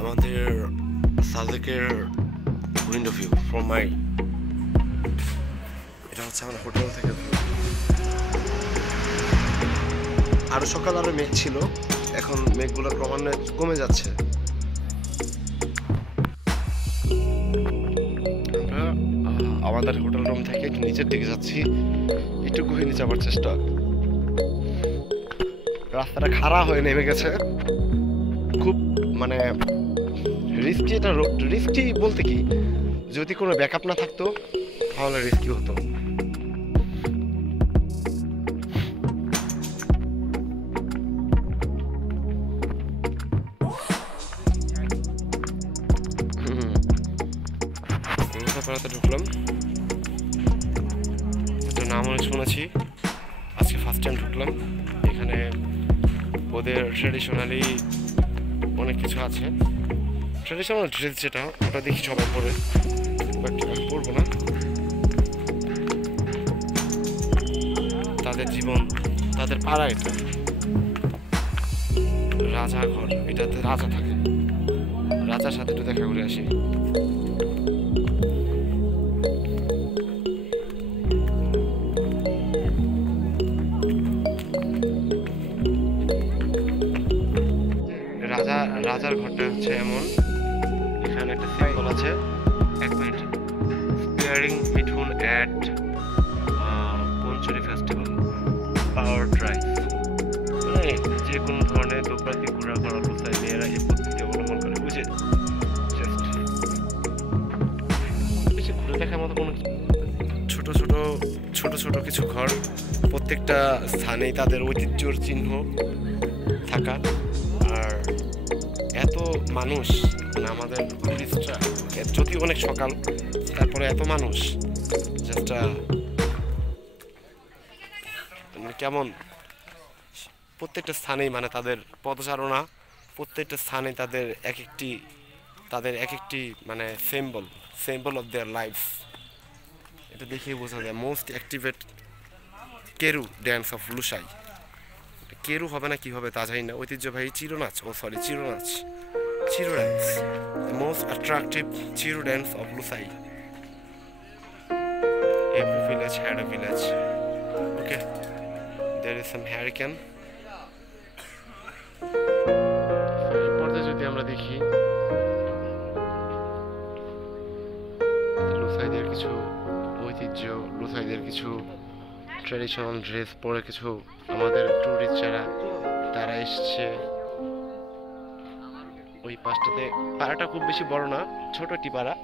আমাদের সাজেকের window view from my, এটা হচ্ছে আমাদের হোটেল থেকে ভিউ। আরো সকাল আরো মেঘ ছিল, এখন মেঘগুলো ক্রমান্বয়ে কমে যাচ্ছে। আমরা আমাদের হোটেল রুম থেকে একটু নিচের দিকে যাচ্ছি, একটু গুহে নিচে যাওয়ার চেষ্টা। রাস্তাটা খাড়া হয়ে নেমে গেছে, খুব মানে রিস্কি। এটা রিস্কি বলতে কি, যদি কোনো ব্যাকআপ না থাকতো তাহলে রিস্কি হতো। ঢুকলাম, একটা নাম অনেক শুনেছি, আজকে ফার্স্ট টাইম ঢুকলাম এখানে। ওদের ট্রেডিশনালি অনেক কিছু আছে, ট্রেডিশনাল ড্রেস যেটা, ওটা দেখি সবাই পরে, বাট আমি পরবো না। তাদের জীবন, তাদের পাড়া, এটা রাজা ঘর, এটাতে রাজা থাকে, রাজার সাথে একটু দেখা করে আসি। রাজার ঘরটা হচ্ছে এমন, এখানে একটা সিম্বল আছে, এক মিনিট, স্পিয়ারিং মিঠুন অ্যাট পঞ্চুরি ফেস্টিভ্যাল পাওয়ার ড্রাইভ, মানে যে কোনো ধরনের দোপাতি ঘোরা করা অবস্থায় মেয়েরা এই পদ্ধতি অবলম্বন করে, বুঝে বেশি ঘুরে দেখার মতো কোনো। ছোট ছোট ছোট ছোট কিছু ঘর, প্রত্যেকটা স্থানেই তাদের ঐতিহ্যর চিহ্ন থাকা। আর এত মানুষ, মানে আমাদের টুরিস্টরা, যদি অনেক সকাল, তারপরে এত মানুষ, জাস্ট কেমন প্রত্যেকটা স্থানেই, মানে তাদের পদচারণা, প্রত্যেকটা স্থানে তাদের এক একটি মানে সিম্বল অফ দেয়ার লাইফ। এটা দেখেই বোঝা যায়। মোস্ট অ্যাক্টিভেট কেরু ড্যান্স অফ লুসাই। কেরু হবে না কি হবে তা জানি না, ঐতিহ্যবাহী চিরো নাচ, চিরো dance, the most attractive Chiru dance of Lusai. Every village had a village. Okay, there is some hurricane. এরপরে যদি আমরা দেখি লুসাইদের কিছু ঐতিহ্য, লুসাইদের কিছু ট্র্যাডিশনাল ড্রেস পরে কিছু আমাদের টুরিস্ট যারা, তারা এসছে ওই পাশটাতে। পাড়াটা খুব বেশি বড় না, ছোট একটি পাড়া।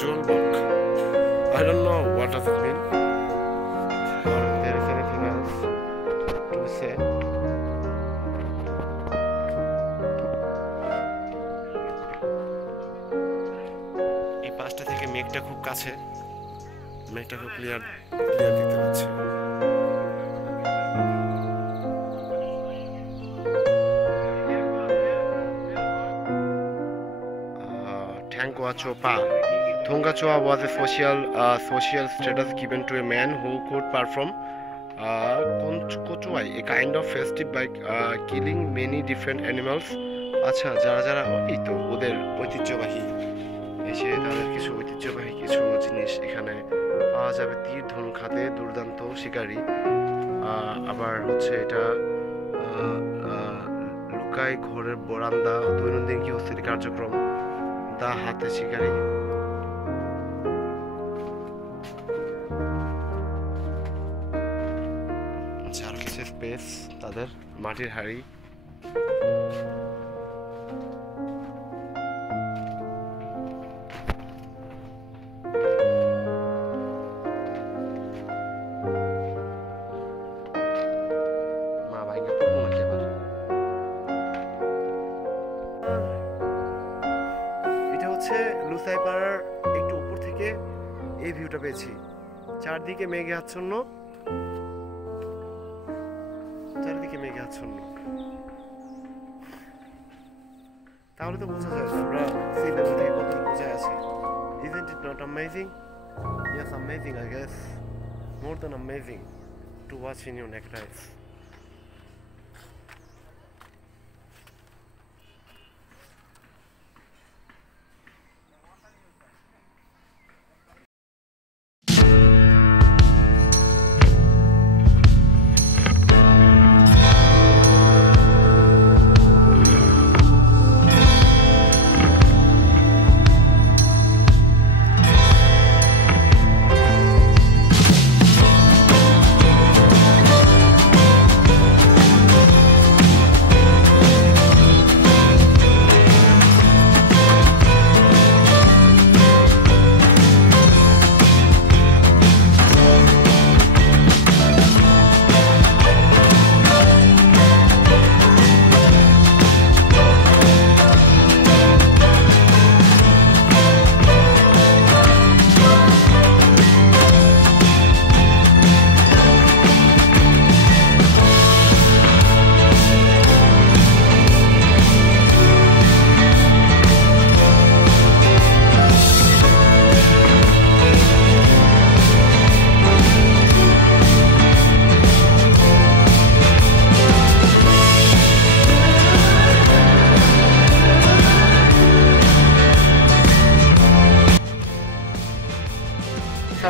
Jewel book. I don't know what does it mean, or if there is anything else to say. এই পাশটা থেকে মেঘটা খুব কাছে, মেঘটা খুব ক্লিয়ার দেখতে পাচ্ছি। Thangwachopa. Thongachoa was a social status given to a man who could perform Kochwai, a kind of festive by killing many different animals. আচ্ছা, যারা এই তো ওদের ঐতিহ্যবাহী, এসে তাদের কিছু ঐতিহ্যবাহী কিছু জিনিস এখানে পাওয়া যাবে তীর ধনুক হাতে দুর্দান্ত শিকারী। আবার হচ্ছে এটা লুকাই ঘোরের বরান্দা, দৈনন্দিন গৃহস্থলী কার্যক্রম, দা হাতে শিকারী। আরো কিছু স্পেস, তাদের মাটির হাড়ি। এটা হচ্ছে লুসাইপাড়ার একটু উপর থেকে এই ভিউটা পেয়েছি। চারদিকে মেঘে আচ্ছন্ন, চারিদিকে মেঘে আচ্ছন্ন। তাহলে তো বোঝা যায় আমরা সি লেভেল থেকে কতটুকু বোঝা আছি। Isn't it not amazing? Yes, amazing, I guess. More than amazing to watch in your naked eyes.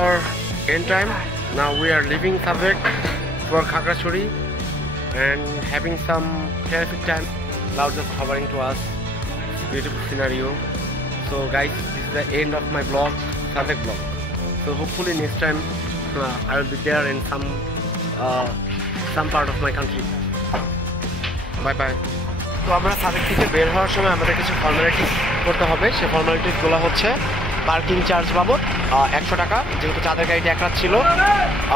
Our end time. Now we are leaving Sabek for Khagrachuri and having some traffic time. Clouds just hovering to us. Beautiful scenario. So guys, this is the end of my vlog, Sabek vlog. So hopefully next time I will be there in some part of my country. Bye bye. তো আমরা সাবেক থেকে বের হওয়ার সময় আমাদের কিছু formalities করতে হবে। সেই ফর্মালিটিসগুলো হচ্ছে পার্কিং চার্জ বাবদ 100 টাকা, যেহেতু চাঁদের গাড়িটা এক রাত ছিল,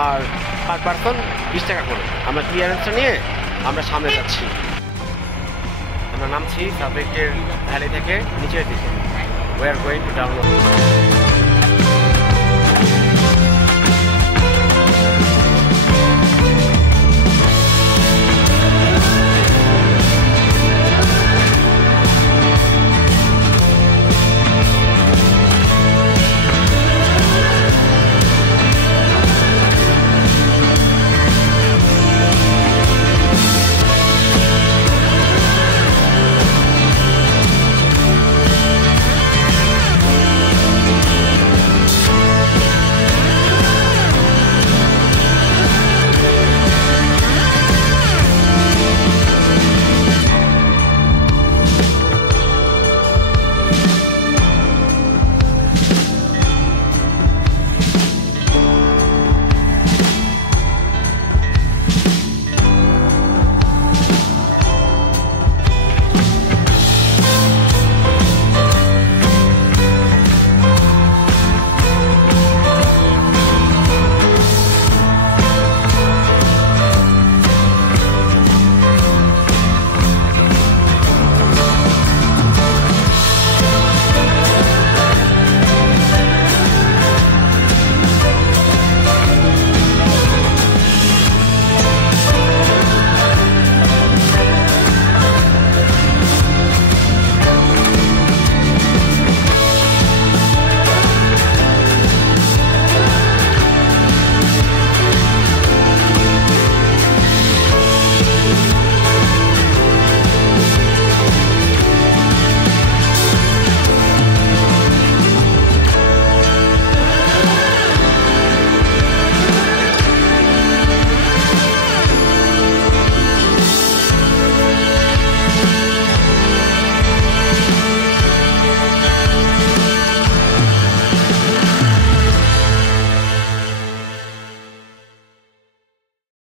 আর পার পারসন 20 টাকা করে। আমরা ক্লিয়ারেন্সটা নিয়ে আমরা সামনে যাচ্ছি। আমরা নামছি সাবেকের ভ্যালি থেকে নিচের দিকে। We are going to download.